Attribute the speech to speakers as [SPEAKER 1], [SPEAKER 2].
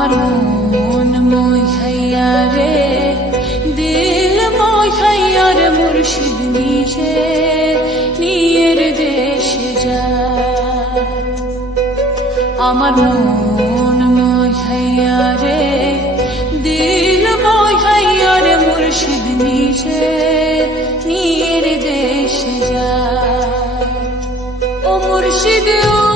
[SPEAKER 1] আমার মন মই খাইয়া রে, দিল মই খাইয়া রে মুর্শিদ নিজে, নিয়ের দেশে যা। আমার মন মই খাইয়া রে, দিল মই খাইয়া রে মুর্শিদ নিজে, নিয়ের দেশে যা। ও মুর্শিদ, ও